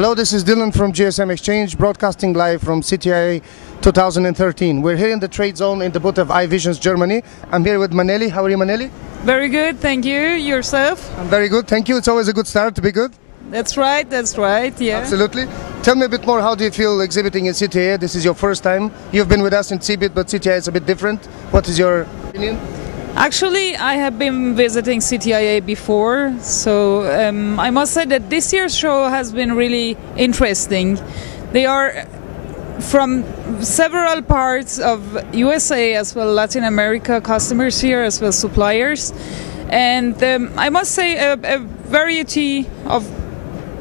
Hello, this is Dilyan from gsmExchange, broadcasting live from CTIA 2013. We're here in the tradeZone in the booth of iVisions, Germany. I'm here with Maneli. How are you, Maneli? Very good, thank you. Yourself? I'm very good, thank you. It's always a good start to be good. That's right, yeah. Absolutely. Tell me a bit more, how do you feel exhibiting in CTIA? This is your first time. You've been with us in CeBIT, but CTIA is a bit different. What is your opinion? Actually, I have been visiting CTIA before, so I must say that this year's show has been really interesting. They are from several parts of USA as well Latin America, customers here as well suppliers, and I must say a variety of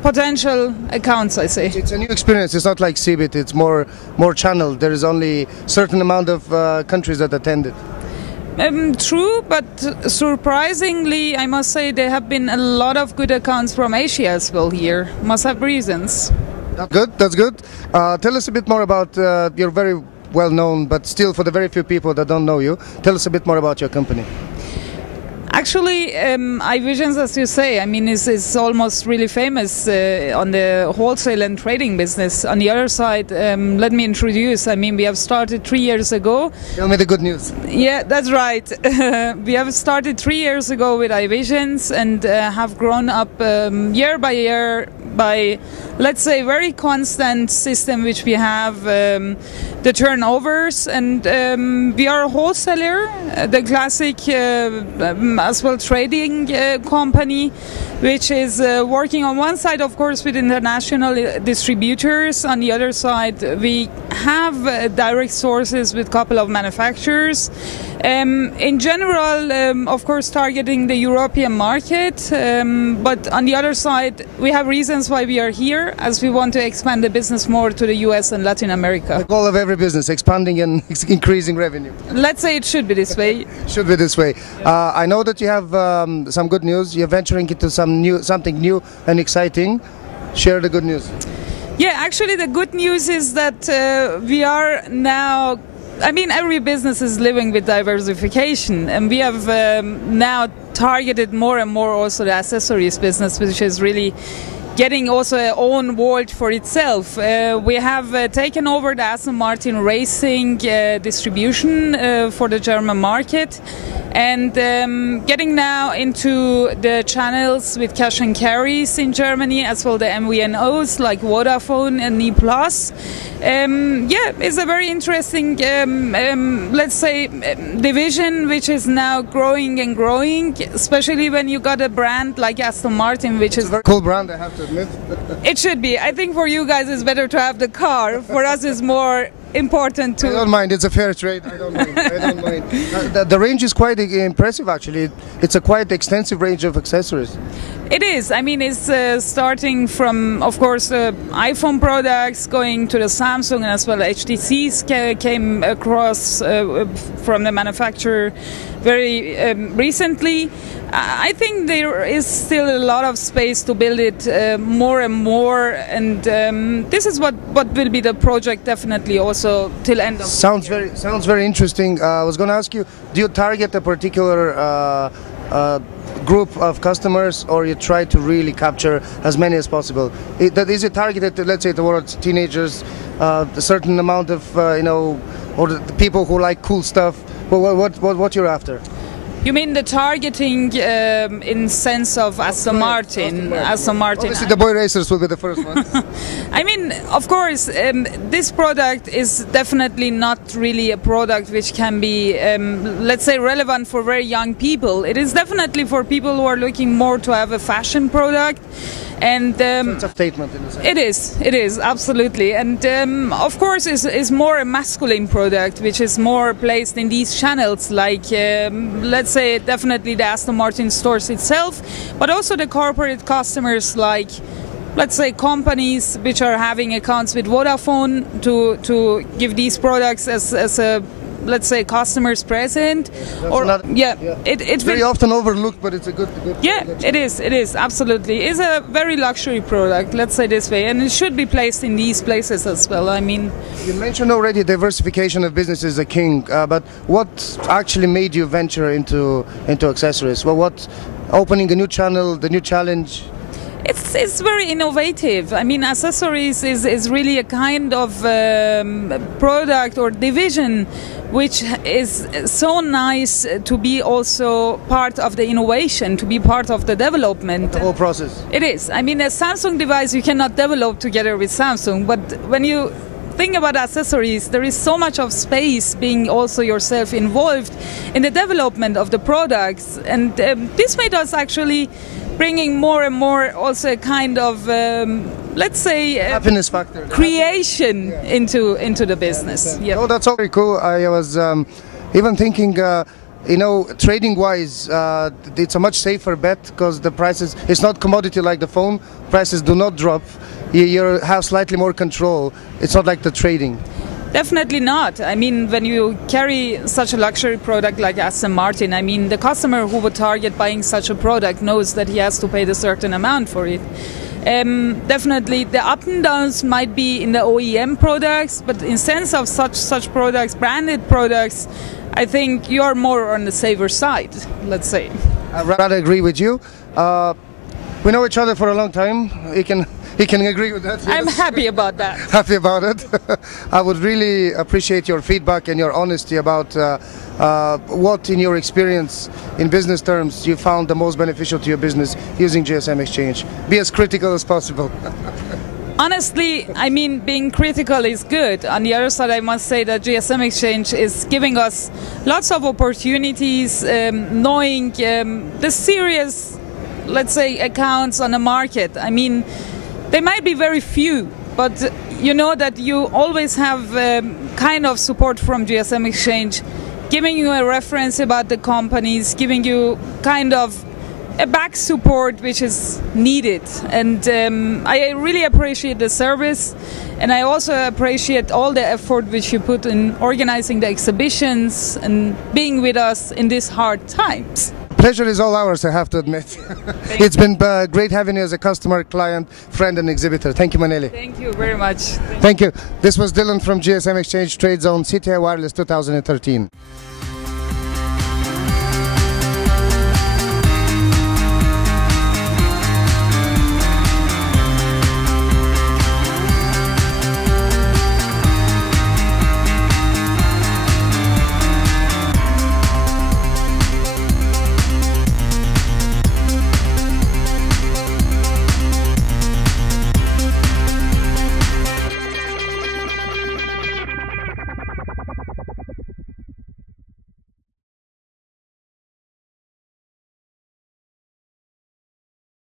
potential accounts, I say. It's a new experience. It's not like CeBIT. It's more channeled. There is only a certain amount of countries that attended. True, but surprisingly, I must say there have been a lot of good accounts from Asia as well here. Must have reasons. That's good, that's good. Tell us a bit more about, you're very well known, but still for the very few people that don't know you, tell us a bit more about your company. Actually, iVisions, as you say, I mean, is almost really famous on the wholesale and trading business. On the other side, let me introduce, I mean, we have started 3 years ago. Tell me the good news. Yeah, that's right. We have started 3 years ago with iVisions and have grown up year by year by, let's say, very constant system which we have, the turnovers, and we are a wholesaler, the classic as well trading company, which is working on one side, of course, with international distributors. On the other side, we have direct sources with a couple of manufacturers. In general, of course, targeting the European market, but on the other side, we have reasons why we are here, as we want to expand the business more to the US and Latin America. The goal of every business, expanding and increasing revenue. Let's say it should be this way. Should be this way. I know that you have some good news. You're venturing into something new and exciting. Share the good news. Yeah, actually the good news is that we are now, I mean, every business is living with diversification, and we have now targeted more and more also the accessories business, which is really getting also an own world for itself. We have taken over the Aston Martin racing distribution for the German market, and getting now into the channels with cash and carries in Germany, as well the MVNOs like Vodafone and E+. Yeah, it's a very interesting, let's say, division which is now growing and growing, especially when you got a brand like Aston Martin, which is a very cool brand, I have to admit. It should be. I think for you guys it's better to have the car. For us it's more important to... I don't mind, it's a fair trade, I don't mind. I don't mind. The range is quite impressive actually. It's a quite extensive range of accessories. It is. I mean, it's starting from, of course, iPhone products, going to the Samsung, and as well HTCs came across from the manufacturer very recently. I think there is still a lot of space to build it more and more, and this is what will be the project definitely also till end of sounds very interesting. I was going to ask you, do you target a particular group of customers, or you try to really capture as many as possible? Is it targeted to, let's say, towards teenagers, a certain amount of you know, or the people who like cool stuff? What you're after? You mean the targeting in sense of Aston Martin? Aston Martin. Obviously, the boy racers will be the first one. I mean, of course, this product is definitely not really a product which can be, let's say, relevant for very young people. It is definitely for people who are looking more to have a fashion product. And so it's a statement in a sense. It is, absolutely. And of course is more a masculine product, which is more placed in these channels, like let's say definitely the Aston Martin stores itself, but also the corporate customers, like let's say companies which are having accounts with Vodafone to give these products as a, let's say, customers present. Or it's very often overlooked, but it's a good yeah, it is absolutely. It's a very luxury product, let's say this way, and it should be placed in these places as well. I mean, you mentioned already diversification of business is a king, but what actually made you venture into accessories? Well, what opening a new channel, the new challenge? It's very innovative. I mean, accessories is really a kind of product or division which is so nice to be also part of the innovation, to be part of the development. The whole process. It is. I mean, a Samsung device you cannot develop together with Samsung, but when you think about accessories, there is so much of space being also yourself involved in the development of the products, and this made us actually bringing more and more also a kind of let's say happiness factor, creation into the business. Yeah. Oh, that's all very cool. I was even thinking, you know, trading wise, it's a much safer bet because the prices, it's not commodity like the phone. Prices do not drop. You have slightly more control. It's not like the trading. Definitely not. I mean, when you carry such a luxury product like Aston Martin, I mean, the customer who would target buying such a product knows that he has to pay a certain amount for it. Definitely, the up and downs might be in the OEM products, but in sense of such products, branded products, I think you are more on the safer side, let's say. I'd rather agree with you. We know each other for a long time. He can agree with that. Yes. I'm happy about that. Happy about it. I would really appreciate your feedback and your honesty about what, in your experience, in business terms, you found the most beneficial to your business using gsmExchange. Be as critical as possible. Honestly, I mean, being critical is good. On the other side, I must say that gsmExchange is giving us lots of opportunities, knowing the serious, let's say, accounts on the market. I mean, they might be very few, but you know that you always have kind of support from gsmExchange, giving you a reference about the companies, giving you kind of a back support which is needed. And I really appreciate the service, and I also appreciate all the effort which you put in organizing the exhibitions and being with us in these hard times. Pleasure is all ours, I have to admit. It's been great having you as a customer, client, friend and exhibitor. Thank you, Maneli. Thank you very much. Thank you. This was Dilyan from GSM Exchange TradeZone CTIA Wireless 2013.